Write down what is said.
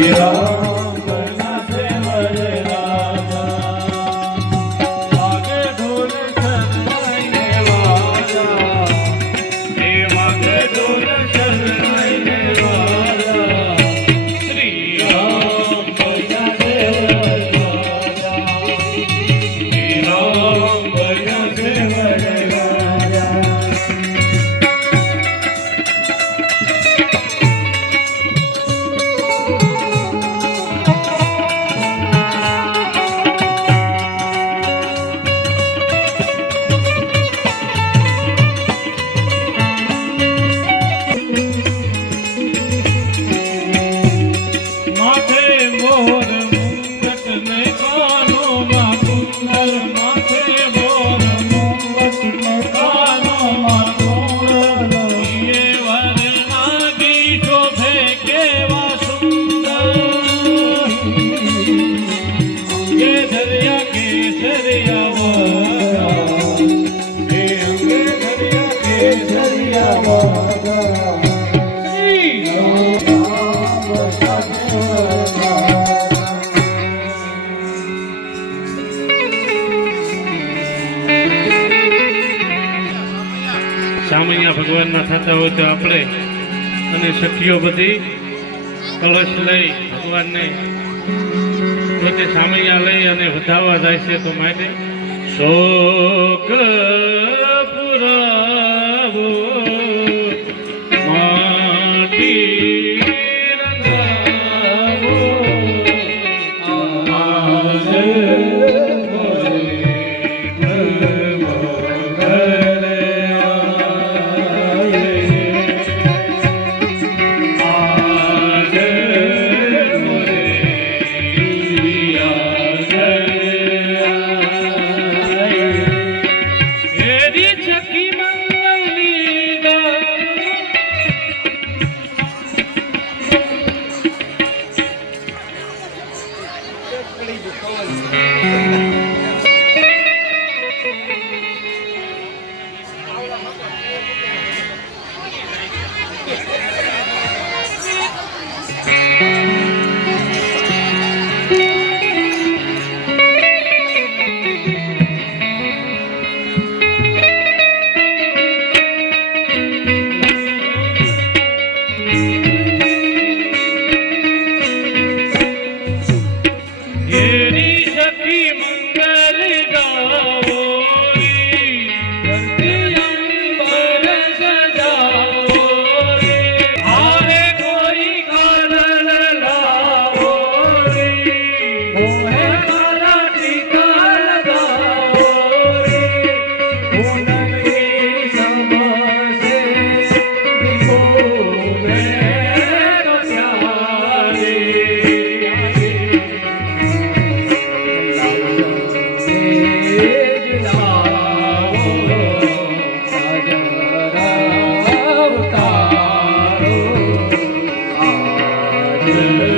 Yeah. સામૈયા ભગવાનના થતા હોય તો આપણે અને સખીઓ બધી કળશ લઈ ભગવાનને પોતે સામૈયા લઈ અને વધાવવા જાય છે તો માટે શોક Team. Amen.